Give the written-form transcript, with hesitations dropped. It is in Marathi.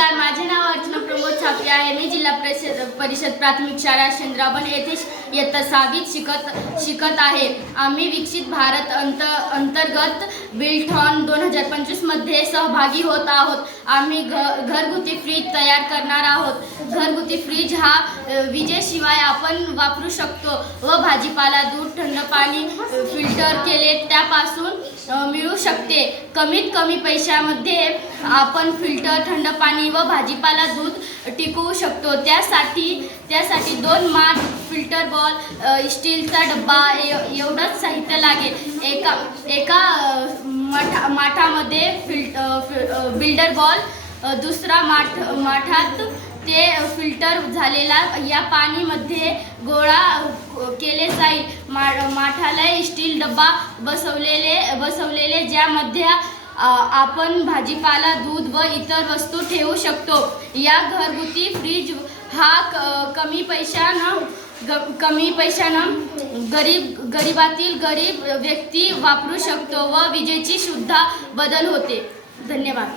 नमस्कार, माझे नाव अर्चना प्रमोद छापरे आहे। मी जिल्हा परिषद प्राथमिक शाळा शेंद्राबन येथे इयत्ता 6वीत शिकत आहे। आम्ही विकसित भारत अंतर्गत बिल्डथॉन 2025 मध्ये सहभागी होत आहोत। आम्ही घरगुती फ्रीज तयार करणार आहोत। घरगुती फ्रीज हा विजेशिवाय आपण वापरू शकतो व भाजीपाला, दूध, थंड पाणी फिल्टर केले त्यापासून मिळू शकते। कमीत कमी पैशामध्ये आपण फिल्टर, थंड पाणी व भाजीपाला, दूध टिकवू शकतो। त्यासाठी 2 माठ, फिल्टर बॉल, स्टीलचा डब्बा एवढंच साहित्य लागेल। एका माठामध्ये बिल्डर बॉल, दुसरा माठात ते फिल्टर झालेला या पाणीमध्ये गोळा केले जाईल। माठाला स्टील डब्बा बसवलेले ज्यामध्ये आपण भाजीपाला, दूध व इतर वस्तू ठेवू शकतो। या घरगुती फ्रीज हा कमी पैशानं गरीबातील गरीब व्यक्ती वापरू शकतो व विजेची सुद्धा बचत होते। धन्यवाद।